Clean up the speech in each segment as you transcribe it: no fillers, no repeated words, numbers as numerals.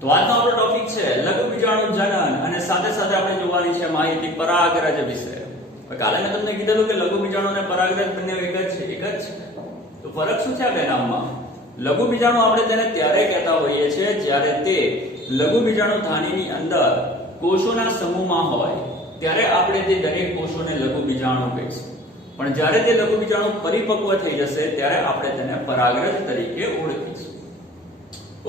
તો આજનો આપણો ટોપિક છે લઘુ બીજાણુ જનન અને સાથે સાથે આપણે જોવાની છે માહિતી પરાગરજ વિશે. કાલે મેં તમને કીધું કે લઘુ બીજાણુ અને પરાગરજ બંને એક જ છે. તો ફરક શું છે આ બે નામમાં? લઘુ બીજાણુ આપણે તેને ત્યારે કહેતા હોઈએ છીએ જ્યારે તે લઘુ બીજાણુ ધાનીની અંદર કોષોના સમૂહમાં હોય ત્યારે આપણે તે દરેક કોષોને લઘુ બીજાણુ કહીશું. પણ જ્યારે તે લઘુ બીજાણુ પરિપક્વ થઈ જશે ત્યારે આપણે તેને પરાગરજ તરીકે ઓળખીશું.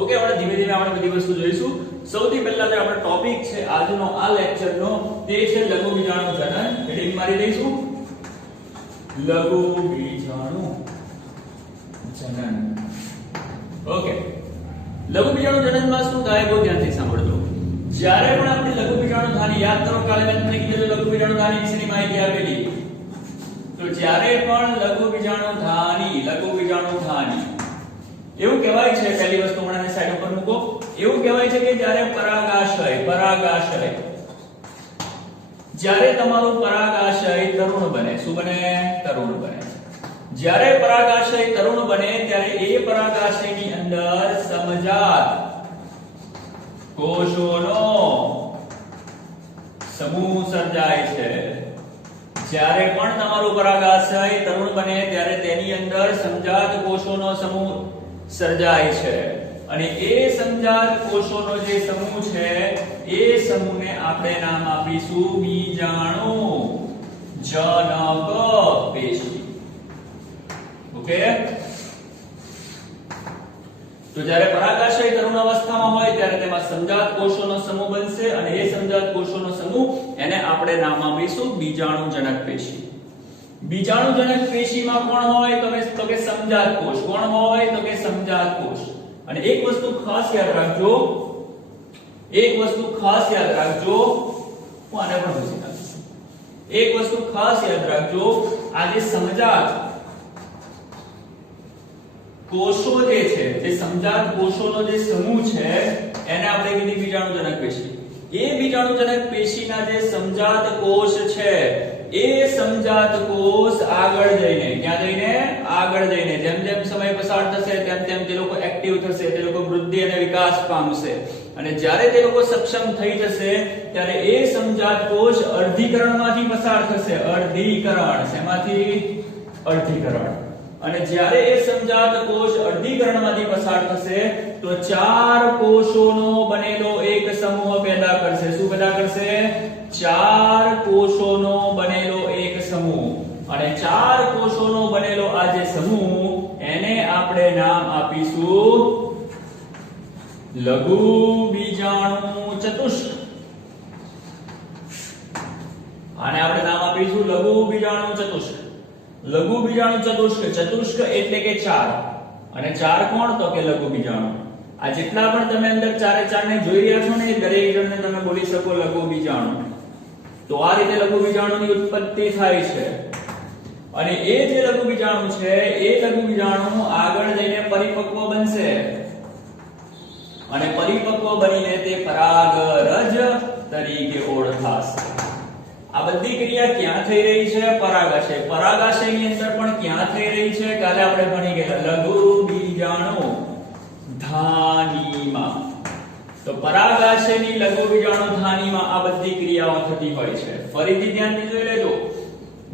ઓકે, આપણે ધીમે ધીમે આપણે બધી વસ્તુ જોઈશું. સૌથી પહેલા જે આપણો ટોપિક છે આજનો આ લેક્ચરનો તે છે લઘુ બીજાણુ જનન. હેડિંગ મારી દઈશું લઘુ બીજાણુ જનન. ઓકે, લઘુ બીજાણુ જનનમાં શું થાય બહુ ધ્યાનથી સાંભળજો. જ્યારે પણ આપણે લઘુ બીજાણુ ધાની યાદ કરો, કાલે મેં તમને કીધું લઘુ બીજાણુ ધાની વિશેની માહિતી આપેલી. તો જ્યારે પણ લઘુ બીજાણુ ધાની એવું કહેવાય છે, પહેલી વસ્તુ મને સાઈડ ઉપર મૂકો, એવું કહેવાય છે કે જ્યારે પરાગાશય જ્યારે તમારું પરાગાશય તરુણ બને, શું બને? તરુણ બને. જ્યારે પરાગાશય તરુણ બને ત્યારે એ પરાગાશયની અંદર સમજાત કોષોનો સમૂહ સર્જાય છે. જ્યારે પણ તમારું પરાગાશય તરુણ બને ત્યારે તેની અંદર સમજાત કોષોનો સમૂહ સર્જાય છે અને એ સમજાત કોષોનો જે સમૂહ છે એ સમૂહને આપણે નામ આપીશું બીજાણુ જનક પેશી. ઓકે, તો જ્યારે પરાગાશય તરુણ અવસ્થામાં હોય ત્યારે તેમાં સમજાત કોષોનો સમૂહ બનશે અને એ સમજાત કોષોનો સમૂહ એને આપણે નામ આપીશું બીજાણુ જનક પેશી. બીજાણુ જનક પેશીમાં કોણ હોય તો કે સમજાત કોષ. કોણ હોય તો કે સમજાત કોષ. અને એક વસ્તુ ખાસ યાદ રાખજો, હું આને પણ પૂછી નાખીશ. એક વસ્તુ ખાસ યાદ રાખજો, આ જે સમજાત કોષો જે છે, જે સમજાત કોષોનો જે સમૂહ છે એને આપણે કીધી બીજાણુ જનક પેશી. એ બીજાણુ જનક પેશીના જે સમજાત કોષ છે એ સમજાત કોષ આગળ જઈને, ક્યાં જઈને? આગળ જઈને જેમ જેમ સમય પસાર થશે તેમ તેમ તે લોકો એક્ટિવ થશે, તે લોકો વૃદ્ધિ અને વિકાસ પામશે અને જ્યારે તે લોકો સક્ષમ થઈ જશે ત્યારે એ સમજાત કોષ અર્ધીકરણમાંથી પસાર થશે. અર્ધીકરણ, શેમાંથી? અર્ધીકરણ. અને જ્યારે એ સમજાત કોષ અર્ધીકરણમાંથી પસાર થશે તો 4 કોષોનો બનેલો એક સમૂહ પેદા કરશે. શું પેદા કરશે? 4 કોષોનો બનેલો એક સમૂહ. અને 4 કોષોનો બનેલો આ જે સમૂહ એને આપણે નામ આપીશું લઘુ બીજાણુ ચતુષ્ક. આને આપણે નામ આપીશું લઘુ બીજાણુ ચતુષ્ક. લઘુ બીજાણુ ચતુષ્ક. ચતુષ્ક એટલે કે 4 અને 4 કોણ? તો કે લઘુ બીજાણુ. આ જેટલા પણ તમે અંદર ચારે ચાર ને જોઈ રહ્યા છો ને એ દરેક જણને તમે બોલી શકો લઘુ બીજાણુ. તો આ રીતે લઘુ બીજાણુની ઉત્પત્તિ થાય છે અને એ જે લઘુ બીજાણુ છે એ લઘુ બીજાણુ આગળ જઈને પરિપક્વ બનશે અને પરિપક્વ બનીને તે પરાગરજ તરીકે ઓળખાશે. આ બધી ક્રિયા ક્યાં થઈ રહી છે? પરાગાશય. પરાગાશયની અંદર પણ ક્યાં થઈ રહી છે? કાલે આપણે ભણી ગયા લઘુ બીજાણુ ધાનીમાં. તો પરાગાશયની લઘુ બીજાણુ ધાનીમાં આ બધી ક્રિયાઓ થતી હોય છે. ફરીથી ધ્યાનથી જોઈ લેજો.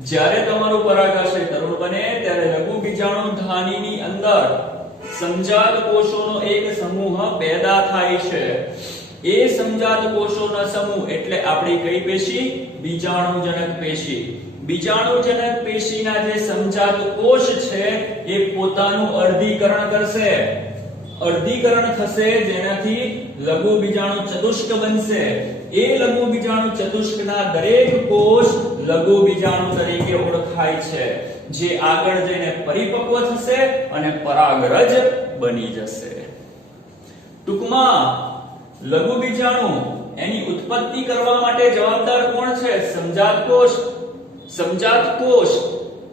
જ્યારે તમારું પરાગાશય તરુણ બને ત્યારે લઘુ બીજાણુ ધાનીની અંદર સમજાત કોષોનો એક સમૂહ પેદા થાય છે. એ સમજાત કોષોનો સમૂહ એટલે આપણી કઈ પેશી? બીજાણુ જનક પેશી. બીજાણુ જનક પેશીના જે સમજાત કોષ છે એ પોતાનું અર્ધીકરણ કરશે. અર્ધીકરણ થશે જેનાથી લઘુ બીજાણુ ચતુષ્ક બનશે. એ લઘુ બીજાણુ ચતુષ્કના દરેક કોષ લઘુ બીજાણુ તરીકે ઓળખાય છે, જે આગળ જઈને પરિપક્વ થશે અને પરાગરજ બની જશે. ટૂંકમાં લઘુ બીજાણુ એની ઉત્પત્તિ કરવા માટે જવાબદાર કોણ છે? સમજાત કોષ. સમજાત કોષ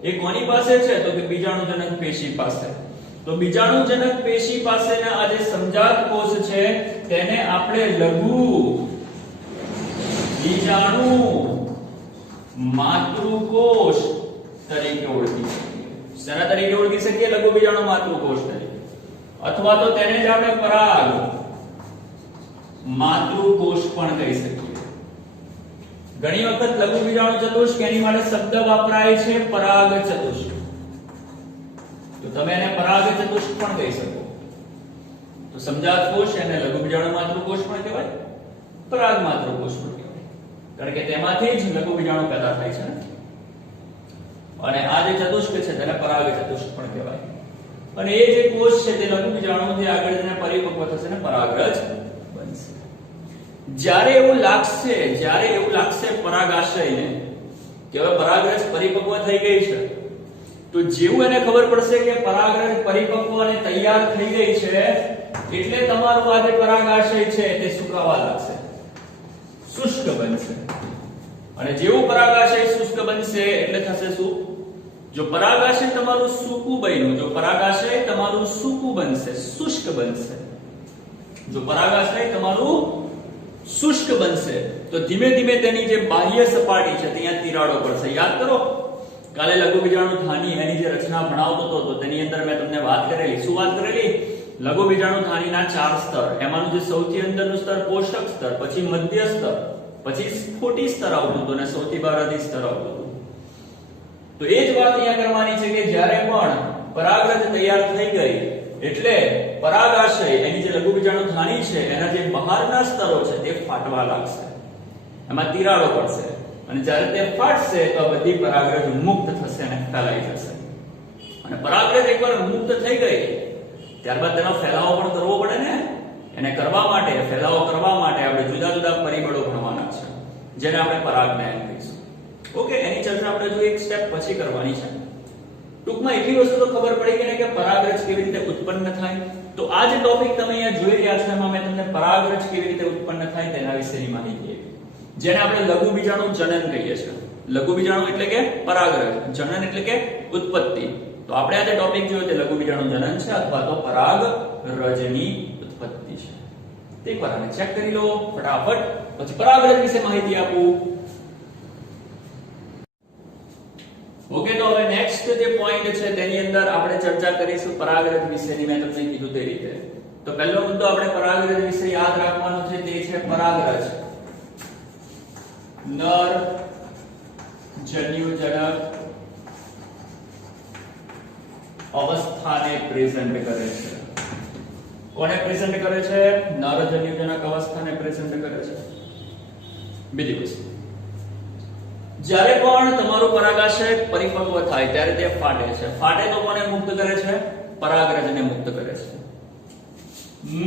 એ કોની પાસે છે? તો કે બીજાણુ જનક પેશી પાસે. તો બીજાણુ જનક પેશી પાસેના આ જે સમજાત કોષ છે તેને આપણે લઘુ બીજાણુ માતૃકોષ તરીકે ઓળખી શકીએ. શેના તરીકે ઓળખી શકીએ? લઘુ બીજાણુ માતૃકોષ તરીકે. અથવા તો તેને જ આપણે માતૃકોષ પણ કહી શકીએ. ઘણી વખત લઘુ બીજાણુ ચતુષ્ક એની માટે શબ્દ વાપરાય છે પરાગ ચતુષ્ક. તો તમે એને પરાગ ચતુષ્ક પણ કહી શકો. તો સમજાત કોષ એને લઘુ બીજાણુ માતૃકોષ પણ કહેવાય, પરાગ માતૃકોષ પણ કહેવાય, કારણ કે તેમાંથી જ લઘુ બીજાણુ પેદા થાય છે. અને આ જે ચતુષ્ક છે તેને પરાગ ચતુષ્ક પણ કહેવાય. અને એ જે કોષ છે તે લઘુ બીજાણુથી આગળ જઈને પરિપક્વ થશે અને પરાગરજ બનશે. જ્યારે એવું લાગશે પરાગાશયને કે હવે પરાગરજ પરિપક્વ થઈ ગઈ છે, તો જેવું એને ખબર પડશે કે પરાગરજ પરિપક્વ અને તૈયાર થઈ ગઈ છે, એટલે તમારું આ જે પરાગાશય છે તે સુકાવા લાગશે, શુષ્ક બનશે. અને જેવું પરાગાશય શુષ્ક બનશે એટલે થશે શું? જો પરાગાશય તમારું સૂકું બન્યું, જો પરાગાશય તમારું સૂકું બનશે, શુષ્ક બનશે, જો પરાગાશય તમારું શુષ્ક બનશે, તો ધીમે ધીમે તેની જે બાહ્ય સપાટી છે ત્યાં તિરાડો પડશે. યાદ કરો કાલે લઘુ બીજાણુ થાની એની જે રચના ભણાવતો હતો તો તેની અંદર મેં તમને વાત કરેલી. શું વાત કરેલી? લઘુ બીજાણુ થાનીના 4 સ્તર, એમાંનું જે સૌથી અંદરનું સ્તર પોષક સ્તર, પછી મધ્ય સ્તર, પછી સ્ફોટી સ્તર આવતું હતું અને સૌથી બહારથી સ્તર આવતું હતું. તો એ જ વાત અહીંયા કરવાની છે કે જ્યારે પણ પરાગરજ તૈયાર થઈ ગઈ એટલે પરાગાશય એની જે લઘુ બીજાણુ થાની છે એના જે બહારના સ્તરો છે તે ફાટવા લાગશે, એમાં તિરાડો પડશે. અને જ્યારે તે ફાટશે તો બધી પરાગરજ મુક્ત થશે અને ફેલાઈ જશે. અને પરાગરજ એકવાર મુક્ત થઈ ગઈ ત્યારબાદ તેનો ફેલાવો પણ કરવો પડે ને. એને કરવા માટે, ફેલાવો કરવા માટે આપણે જુદા જુદા પરિબળો ભણવાના છે, જેને આપણે પરાગનયન કહીશું. ઓકે, એની ચર્ચા આપણે જો એક સ્ટેપ પછી કરવાની છે. ટૂંકમાં એટલી વસ્તુ તો ખબર પડી ગઈ ને કે પરાગરજ કેવી રીતે ઉત્પન્ન થાય. તો આ જે ટોપિક તમે અહીંયા જોઈ રહ્યા છો એમાં મેં તમને પરાગરજ કેવી રીતે ઉત્પન્ન થાય તેના વિશેની માહિતી આપી, જેને આપણે લઘુ બીજાણુ જનન કહીએ છીએ. લઘુ બીજાણુ એટલે કે પરાગરજ, જનન એટલે કે ઉત્પત્તિ. તો આપણે આ જે ટોપિક જોયો તે લઘુ બીજાણુ જનન છે અથવા તો પરાગરજની ઉત્પત્તિ છે. એકવાર આને ચેક કરી લો ફટાફટ, પછી પરાગરજ વિશે માહિતી આપું. ઓકે, તો હવે નેક્સ્ટ જે પોઈન્ટ છે તેની અંદર આપણે ચર્ચા કરીશું પરાગરજ વિશેની. મેં તમને કીધું તે રીતે. તો પહેલો મુદ્દો આપણે પરાગરજ વિશે યાદ રાખવાનો છે તે છે પરાગરજ નર જન્યુજનક અવસ્થાને પ્રેઝન્ટ કરે છે. કોને પ્રેઝન્ટ કરે છે? નર જન્યુજનક અવસ્થાને પ્રેઝન્ટ કરે છે. બીજી વસ્તુ, જ્યારે પણ તમારું પરાગાશય પરિપક્વ થાય ત્યારે તે ફાટે છે. ફાટે તો કોને મુક્ત કરે છે? પરાગરજને મુક્ત કરે છે.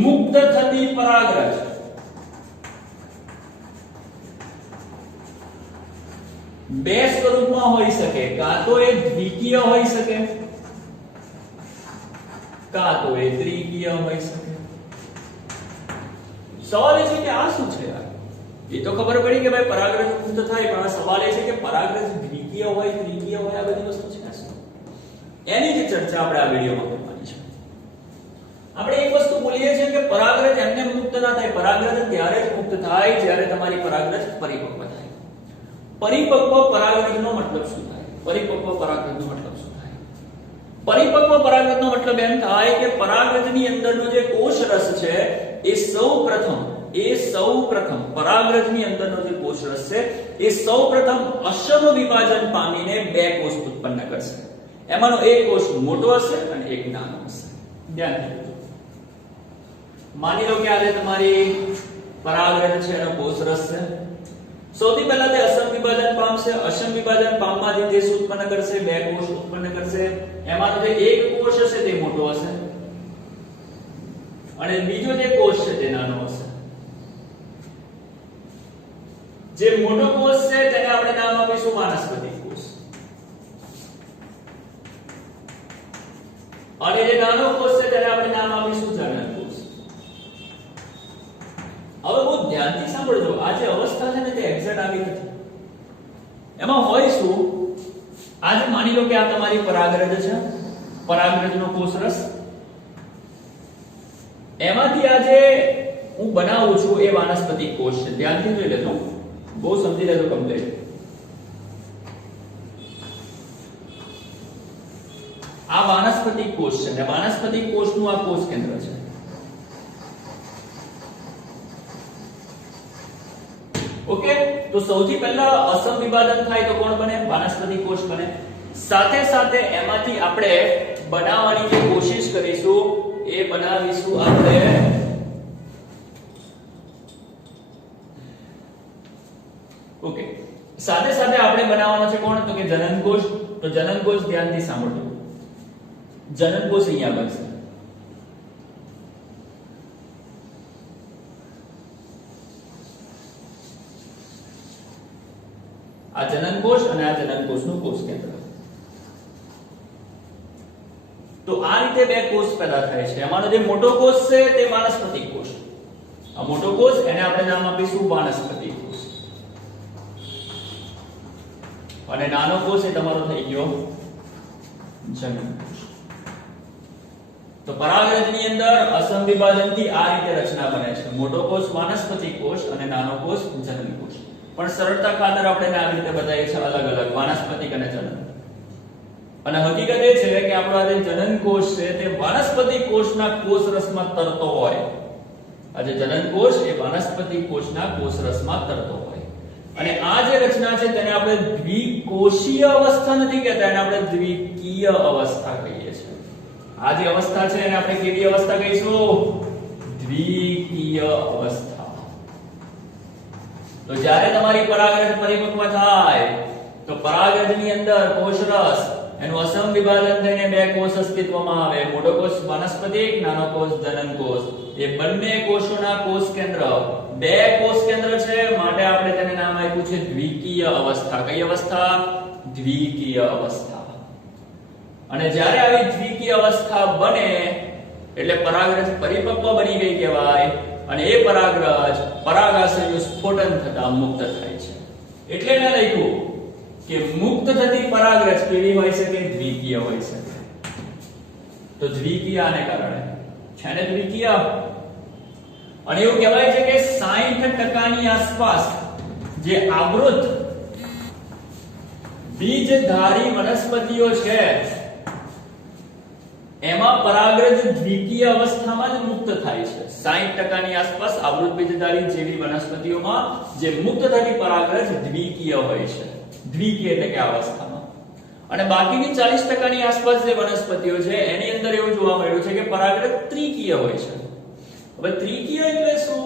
મુક્ત થતી પરાગરજ બે સ્વરૂપમાં હોઈ શકે, કાં તો એ દ્વિકીય હોઈ શકે, કાં તો એ ત્રિકીય હોઈ શકે. સવાલ એ છે કે આ શું છે યાર? એ તો ખબર પડી કે ભાઈ પરાગરજ મુક્ત થાય, પણ સવાલ એ છે કે પરાગરજ દ્વિકીય હોય, ત્રિકીય હોય, આ બધી વસ્તુ છે શું? એની જ ચર્ચા આપણે આ વિડિયોમાં કરવાની છે. આપણે એક વસ્તુ બોલીએ છીએ કે પરાગરજ એમને મુક્ત ના થાય. પરાગરજ ત્યારે જ મુક્ત થાય જ્યારે તમારી પરાગરજ પરિપક્વ થાય. પરિપક્વ પરાગરજનો મતલબ શું થાય? પરિપક્વ પરાગરજનો મતલબ શું થાય? પરિપક્વ પરાગરજનો મતલબ એમ થાય કે પરાગરજની અંદરનો જે કોષ રસ છે એ સૌપ્રથમ પરાગરજની અંદરનો જે કોષ રસ છે એ સૌપ્રથમ અસમ વિભાજન પામીને બે કોષ ઉત્પન્ન કરશે. એમાંનો એક કોષ મોટો હશે અને એક નાનો હશે. ધ્યાન રાખજો. માની લો કે આજે તમારી પરાગરજ છે એનો કોષ રસ છે. સૌથી પહેલા તે અસમ વિભાજન પામશે. અસમ વિભાજન પામવાથી તે શું ઉત્પન્ન કરશે? બે કોષ ઉત્પન્ન કરશે. એમાંનો જે એક કોષ હશે તે મોટો હશે અને બીજો જે કોષ છે તે નાનો હશે. જે મોટો કોષ છે તેને આપણે નામ આપીશું વાનસ્પતિક કોષ, અને જે નાનો કોષ છે તેને આપણે નામ આપીશું જનન કોષ. હવે બહુ ધ્યાનથી સાંભળજો. આ જે અવસ્થા છે ને તે એક્ઝેક્ટ આવી નથી. એમાં હોય શું? આજે માની લો કે આ તમારી પરાગરજ છે, પરાગરજનો કોષ રસ. એમાંથી આજે હું બનાવું છું એ વાનસ્પતિક કોષ છે. ધ્યાનથી જોઈ લેજો, બહુ સમજી લેજો કમ્પ્લીટ. આ વાનસ્પતિક કોષ છે અને વાનસ્પતિક કોષનું આ કોષ કેન્દ્ર છે. ઓકે, તો સૌથી પહેલા અસમ વિભાજન થાય તો કોણ બને? વાનસ્પતિક કોષ બને. સાથે સાથે એમાંથી આપણે બનાવવાની જે કોશિશ કરીશું એ બનાવીશું આપણે ઓકે, સાથે સાથે આપણે બનાવવાનો છે કોણ? તો કે જનન કોષ. તો જનન કોષ ધ્યાનથી સાંભળજો. જનન કોષ અહીંયા બનશે. આ જનન કોષ અને આ જનન કોષનું કોષ કેન્દ્ર. તો આ રીતે બે કોષ પેદા થાય છે. એમાંનો જે મોટો કોષ છે તે વાનસ્પતિક કોષ. આ મોટો કોષ એને આપણે નામ આપીશું વાનસ્પતિક કોષ. અને નાનો કોષ એ તમારો થઈ ગયો જનન કોષ. તો પરાગરજની અંદર અસમ વિભાજનથી આ રીતે રચના બને છે. મોટો કોષ વાનસ્પતિક કોષ અને નાનો કોષ જનન કોષ. પણ સરળતા ખાતર આપણે આવી રીતે બતાવીએ છીએ અલગ અલગ વાનસ્પતિક અને જનન. અને હકીકત એ છે કે આપણો આ જે જનન કોષ છે તે વાનસ્પતિક કોષના કોષરસમાં તરતો હોય. આ જે જનન કોષ એ વાનસ્પતિક કોષના કોષરસમાં તરતો હોય. અને આ જે રચના છે તેને આપણે દ્વિકોષીય અવસ્થા નથી કહેતા, એને આપણે દ્વિકીય અવસ્થા કહીએ છીએ. આ જે અવસ્થા છે એને આપણે કેવી અવસ્થા કહીશું? દ્વિકીય અવસ્થા. તો જ્યારે તમારી પરાગરજ પરિપક્વ થાય તો પરાગરજની અંદર કોષરસ એનું અસમ વિભાજન થઈને બે કોષ અસ્તિત્વમાં આવે. મોટો કોષ વાનસ્પતિક, નાનો કોષ જનન કોષ. એ બંને કોષોના કોષ કેન્દ્ર બે કોષ કેન્દ્ર છે, માટે આપણે તેને નામ આપ્યું છે દ્વિકીય અવસ્થા. કઈ અવસ્થા? દ્વિકીય અવસ્થા. અને જ્યારે આવી દ્વિકીય અવસ્થા બને એટલે પરાગરજ પરિપક્વ બની ગઈ કહેવાય. અને એ પરાગરજ પરાગાશયનું સ્ફોટન થતા મુક્ત થાય છે. એટલે મેં લખ્યું કે મુક્ત થતી પરાગરજ કેવી હોય છે? કે દ્વિકીય હોય છે. તો દ્વિકીય આને કારણે છે ને દ્વિકીય. અને એવું કહેવાય છે કે 60% ની આસપાસ જે આવૃત બીજધારી વનસ્પતિઓ છે એમાં પરાગરજ દ્વિકીય અવસ્થામાં જ મુક્ત થાય છે. 60% ની આસપાસ આવૃત બીજધારી જેવી વનસ્પતિઓમાં જે મુક્ત થતી પરાગરજ દ્વિકીય હોય છે. દ્વિકીય એટલે કે અવસ્થામાં. અને બાકીની 40% ની આસપાસ જે વનસ્પતિઓ છે એની અંદર એવું જોવા મળ્યું છે કે પરાગરજ ત્રિકીય હોય છે. હવે ત્રિકીય એટલે શું?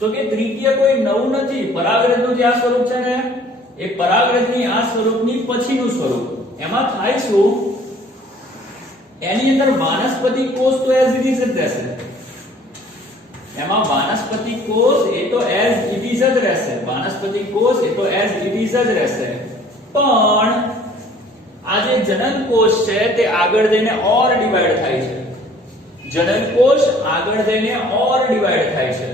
તો કે ત્રિકીય કોઈ નવું નથી. પરાગરજનું જે આ સ્વરૂપ છે ને એ પરાગરજની આ સ્વરૂપની પછીનું સ્વરૂપ. એમાં થાય શું? એની અંદર વાનસ્પતિક કોષ તો એઝ ઇટ ઇઝ જ રહેશે. એમાં વાનસ્પતિક કોષ એ તો એઝ ઇટ ઇઝ જ રહેશે. વાનસ્પતિક કોષ એ તો એઝ ઇટ ઇઝ જ રહેશે. પણ આ જે જનન કોષ છે તે આગળ જઈને ઓર ડિવાઈડ થાય છે. જનન કોષ આગળ જઈને ઓર ડિવાઈડ થાય છે.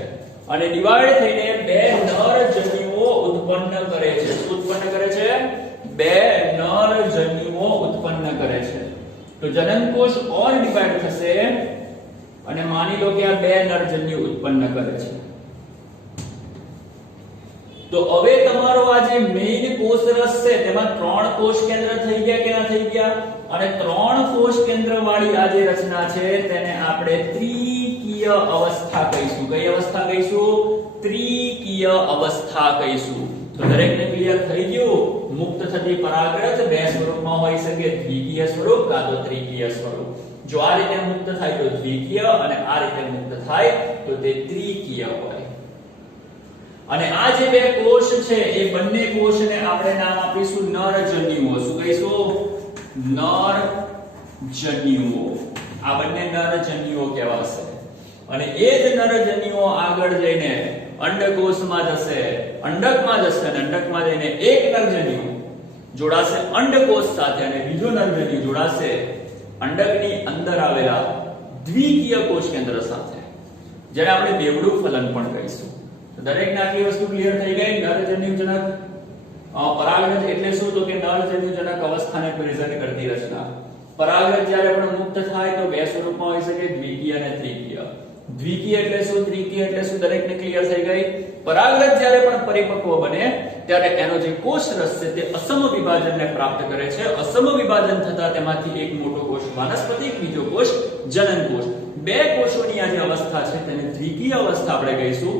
અને ડિવાઈડ થઈને બે નર જન્યુઓ ઉત્પન્ન કરે છે. શું ઉત્પન્ન કરે છે? બે નર જન્યુઓ ઉત્પન્ન કરે છે. તો જનન કોષ ઓર ડિવાઈડ થશે અને માની લો કે આ બે નરજન્યુ ઉત્પન્ન કરે છે. તો હવે તમારો આ જે મેઇન કોષરસ છે તેમાં 3 કોષ કેન્દ્ર થઈ ગયા કે ના થઈ ગયા? અને 3 કોષ કેન્દ્ર વાળી આ જે રચના છે તેને આપણે ત્રિકીય અવસ્થા કહીશું. કઈ અવસ્થા કહીશું? ત્રિકીય અવસ્થા કહીશું. તો દરેકને ક્લિયર થઈ ગયું? મુક્ત થતી પરાગરજ બે સ્વરૂપમાં હોઈ શકે, દ્વિકીય સ્વરૂપ કાં તો ત્રિકીય સ્વરૂપ. જો આ રીતે મુક્ત થાય તો દ્વિકીય અને આ રીતે મુક્ત થાય તો તે ત્રિકીય હોય. અને આ જે બે કોષ છે એ બંને કોષને આપણે નામ આપીશું નરજન્યુઓ. શું કહીશું? નરજન્યુઓ. આ બંને નરજન્યુઓ કહેવાશે. અને એ જ નરજન્યુઓ આગળ જઈને અંડકોષમાં જશે, અંડકમાં જશે અને અંડકમાં જઈને એક નરજન્યુ જોડાશે અંડકોષ સાથે અને બીજો નરજન્યુ જોડાશે અંડકની અંદર આવેલા દ્વિકીય કોષ કેન્દ્ર સાથે, જેને આપણે બેવડું ફલન પણ કહીશું. તો દરેકને આટલી વસ્તુ ક્લિયર થઈ ગઈ. નરજન્યુજનક પરાગરજ એટલે શું? તો કે નરજન્યુજનક અવસ્થાને પ્રેઝન્ટ કરતી રચના. પરાગરજ જ્યારે પણ મુક્ત થાય તો બે સ્વરૂપમાં હોઈ શકે, દ્વિકીય અને ત્રિકીય. દ્વિકીય એટલે શું? ત્રિકીય એટલે શું? દરેકને ક્લિયર થઈ ગઈ. પરાગરજ જ્યારે પણ પરિપક્વ બને ત્યારે એનો જે કોષરસ છે તે અસમ વિભાજનને પ્રાપ્ત કરે છે. અસમ વિભાજન થતા તેમાંથી એક મોટો કોષ વાનસ્પતિક, બીજો કોષ જનન કોષ. બે કોષોની આ જે અવસ્થા છે તેને દ્વિકીય અવસ્થા આપણે કહીશું.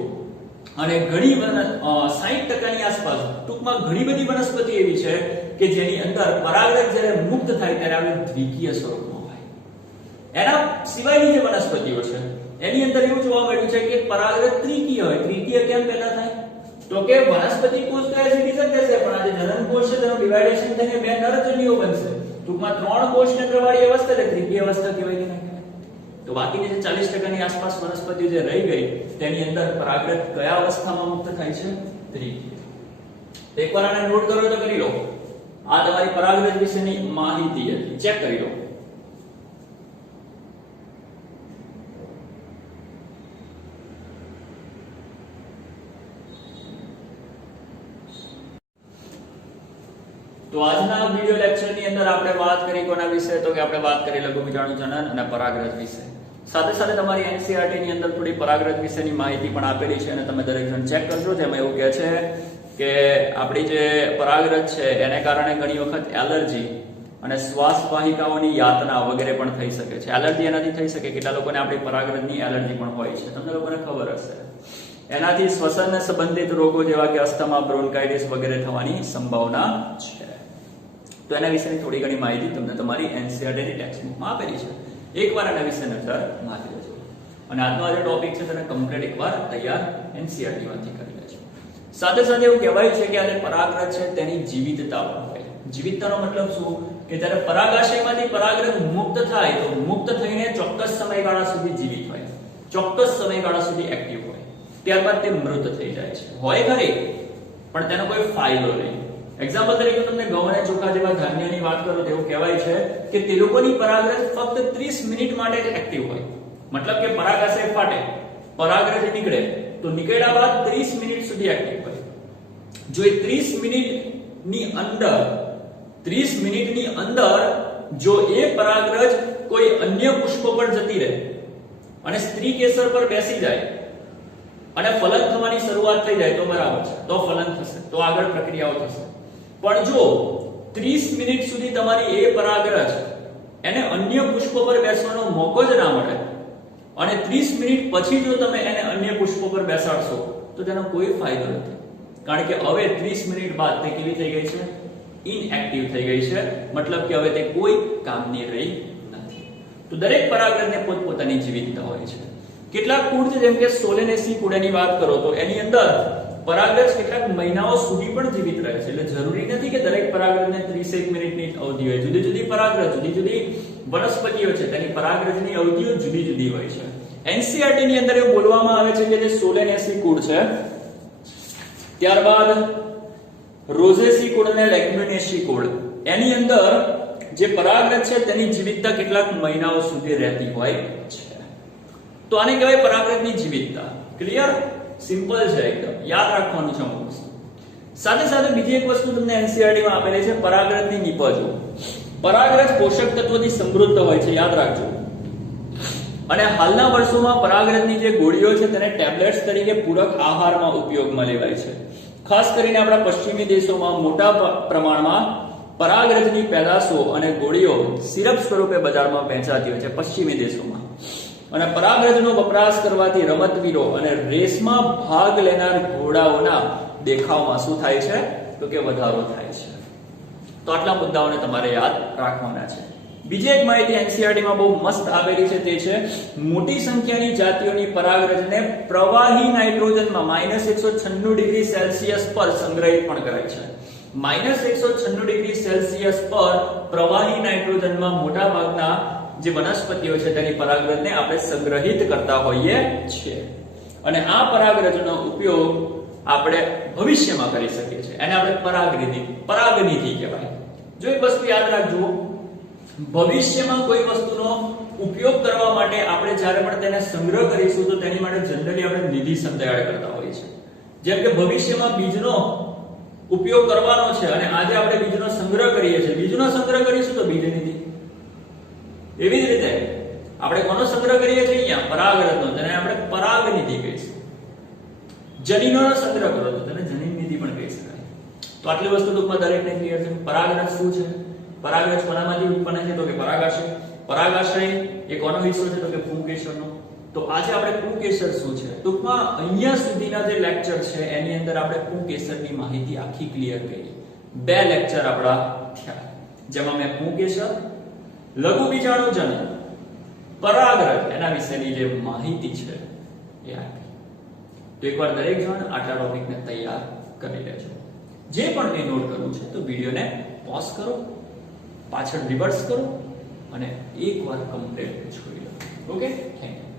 અને ઘણી 60% આસપાસ ટૂંકમાં ઘણી બધી વનસ્પતિ એવી છે કે જેની અંદર પરાગરજ જ્યારે મુક્ત થાય ત્યારે આપણે દ્વિકીય સ્વરૂપમાં હોય. એના સિવાયની જે વનસ્પતિઓ છે એની અંદર એવું જોવા મળ્યું છે કે પરાગરજ ત્રિકીય હોય. ત્રિકીય કેમ પેદા થાય? તો કે વનસ્પતિ કોષ તો એઝ ઇટ ઇઝ જ રહેશે, પણ આ જે જનન કોષ છે તેનું ડિવાઇડેશન થઈને બે નરજન્યુઓ બનશે. ટૂંકમાં 3 કોષ કેન્દ્રવાળી અવસ્થા એટલે ત્રિકીય અવસ્થા કહેવાય કે ના કહેવાય? તો બાકીની જે 40% ની આસપાસ વનસ્પતિ જે રહી ગઈ તેની અંદર પરાગરજ કયા અવસ્થામાં મુક્ત થાય છે? ત્રિકીય. એકવાર આને નોટ કરો તો કરી લો. આ તમારી પરાગરજ વિશેની માહિતી હતી, ચેક કરી લો. તો આજના વિડિયો લેક્ચરની અંદર આપણે વાત કરી કોના વિશે? તો કે આપણે વાત કરી લઘુબીજાણુ જનન અને પરાગરજ વિશે. સાથે સાથે તમારી NCERT ની અંદર થોડી પરાગરજ વિશેની માહિતી પણ આપેલી છે અને તમે દરેક જણ ચેક કરજો. જેમાં એવું કહે છે કે આપણી જે પરાગરજ છે એને કારણે ઘણી વખત એલર્જી અને શ્વાસ વાહિકાઓની યાતના વગેરે પણ થઈ શકે છે. એલર્જી એનાથી થઈ શકે, કેટલા લોકોને આપણી પરાગરજની એલર્જી પણ હોય છે, તમને લોકોને ખબર હશે. એનાથી શ્વસન સંબંધિત રોગો જેવા કે અસ્થમા, બ્રોન્કાઇટિસ વગેરે થવાની સંભાવના છે. તો એના વિશેની થોડી ઘણી માહિતી તમને તમારી NCERT ની ટેક્સ્ટબુકમાં આપેલી છે. એકવાર એના વિશે નજર મારી લેજો. અને આજનો આ જે ટોપિક છે તેને કમ્પ્લીટ એકવાર તૈયાર NCERT માંથી કરી લેજો. સાથે સાથે એવું કહેવાય છે કે આ જે પરાગરજ છે તેની જીવિતતા પણ હોય. જીવિતતાનો મતલબ શું? કે જ્યારે પરાગાશયમાંથી પરાગરજ મુક્ત થાય તો મુક્ત થઈને ચોક્કસ સમયગાળા સુધી જીવિત હોય, ચોક્કસ સમયગાળા સુધી એક્ટિવ હોય, ત્યારબાદ તે મૃત થઈ જાય છે. હોય ખરી, પણ તેનો કોઈ ફાયદો નહીં. એક્ઝામ્પલ તરીકે તમને ઘઉં અને ચોખા જેવા ધાન્યની વાત કરું તો એવું કહેવાય છે કે તે લોકોની પરાગરજ ફક્ત 30 મિનિટ માટે જ એક્ટિવ હોય. મતલબ કે પરાગાશય ફાટે, પરાગરજ નીકળે તો નીકળ્યા બાદ 30 મિનિટ સુધી એક્ટિવ હોય. જો એ 30 મિનિટની અંદર જો એ પરાગરજ કોઈ અન્ય પુષ્પ પર જતી રહે અને સ્ત્રી કેસર પર બેસી જાય અને ફલન થવાની શરૂઆત થઈ જાય તો બરાબર છે, તો ફલન થશે, તો આગળ પ્રક્રિયાઓ થશે. પણ જો 30 મિનિટ સુધી તમારી એ પરાગરજ એને અન્ય પુષ્પ પર બેસવાનો મોકો જ ના મળે અને 30 મિનિટ પછી જો તમે એને અન્ય પુષ્પ પર બેસાડશો તો તેનો કોઈ ફાયદો નથી. કારણ કે હવે 30 મિનિટ બાદ તે કેવી થઈ ગઈ છે? ઇનએક્ટિવ થઈ ગઈ છે. મતલબ કે હવે તે કોઈ કામની રહી નથી. તો દરેક પરાગરજને પોતપોતાની જીવિતતા હોય છે. કેટલાક કુળ છે જેમ કે સોલેનેસી કુળની વાત કરો તો એની અંદર પરાગરજ કેટલાક મહિનાઓ સુધી પણ જીવિત રહે છે. એટલે જરૂરી નથી કે દરેક પરાગરજને 30 મિનિટની અવધિ હોય. જુદી જુદી પરાગરજ, જુદી જુદી વનસ્પતિઓ છે તેની પરાગરજની અવધિઓ જુદી જુદી હોય છે. NCERT ની અંદર એવું બોલવામાં આવે છે કે જે સોલેનેસી કુળ છે, ત્યારબાદ રોઝેસી કુળ અને લેગ્યુમિનેસી કુળ, એની અંદર જે પરાગરજ છે તેની જીવિતતા કેટલાક મહિનાઓ સુધી રહેતી હોય છે. તો આને કહેવાય પરાગરજની જીવિતતા. ક્લિયર? સિમ્પલ છે એકદમ, યાદ રાખવાનું છે અમુક વસ્તુ. સાથે સાથે બીજી એક વસ્તુ તમને NCERT માં આપેલી છે, પરાગરજની નિપજો. પરાગરજ પોષક તત્વોથી સમૃદ્ધ હોય છે, યાદ રાખજો. અને હાલના વર્ષોમાં પરાગરજની જે ગોળીઓ છે તેને ટેબ્લેટ્સ તરીકે પૂરક આહારમાં ઉપયોગમાં લેવાય છે. ખાસ કરીને આપણા પશ્ચિમી દેશોમાં મોટા પ્રમાણમાં પરાગરજની પેદાશો અને ગોળીઓ સિરપ સ્વરૂપે બજારમાં વેચાતી હોય છે પશ્ચિમી દેશોમાં. અને પરાગરજનો વપરાશ કરવાથી રમતવીરો અને રેસમાં ભાગ લેનાર ઘોડાઓના દેખાવમાં શું થાય છે? તો કે વધારો થાય છે. તો આટલા મુદ્દાઓને તમારે યાદ રાખવાના છે. બીજી એક માહિતી NCERT માં બહુ મસ્ત આપેલી છે, તે છે મોટી સંખ્યાની જાતિઓની પરાગરજને પ્રવાહી નાઇટ્રોજનમાં -196 ડિગ્રી સેલ્સિયસ પર સંગ્રહિત પણ કરાય છે. -196 ડિગ્રી સેલ્સિયસ પર પ્રવાહી નાઇટ્રોજનમાં મોટા ભાગના જે વનસ્પતિઓ છે તેની પરાગરજને આપણે સંગ્રહિત કરતા હોઈએ છીએ. અને આ પરાગરજનો ઉપયોગ આપણે ભવિષ્યમાં કરી શકીએ છીએ. એને આપણે પરાગનિધિ કહેવાય. જો એક વસ્તુ યાદ રાખજો, ભવિષ્યમાં કોઈ વસ્તુનો ઉપયોગ કરવા માટે આપણે જ્યારે પણ તેને સંગ્રહ કરીશું તો તેની માટે જનરલી આપણે નિધિ શબ્દ એડ કરતા હોઈએ છીએ. જેમ કે ભવિષ્યમાં બીજનો ઉપયોગ કરવાનો છે અને આજે આપણે બીજનો સંગ્રહ કરીએ છીએ, બીજનો સંગ્રહ કરીશું તો બીજ નિધિ. એવી જ રીતે આપણે કોનો સંગ્રહ કરીએ છીએ? અહીંયા પરાગરજનો, તેને આપણે પરાગનિધિ કહીશું. જનીનોનો સંગ્રહ કરો તો તેને જનીન નિધિ પણ કહી શકાય. તો આટલી વસ્તુ ટૂંકમાં દરેકને ક્લિયર છે. પરાગરજ શું છે? પરાગરજ કોનામાંથી ઉત્પન્ન છે? તો કે પરાગાશય. પરાગાશય એ કોનો હિસ્સો છે? તો કે પુંકેસરનો. તો આજે આપણે પુંકેસર શું છે, ટૂંકમાં અહીંયા સુધીના જે લેક્ચર છે એની અંદર આપણે પુંકેસરની માહિતી આખી ક્લિયર કરી. 2 લેક્ચર આપણા થયા, જેમાં મેં પુંકેસર, લઘુ બીજાણુજનન, પરાગરજ એના વિશેની જે માહિતી છે એ આપી. તો એકવાર દરેક જણ આટલા ટોપિકને તૈયાર કરી લેજો. જે પણ એ નોટ કરવું છે તો વિડીયોને પોઝ કરો, પાછળ રિવર્સ કરો અને એકવાર કમ્પ્લીટ જોઈ લો. Okay, thank you.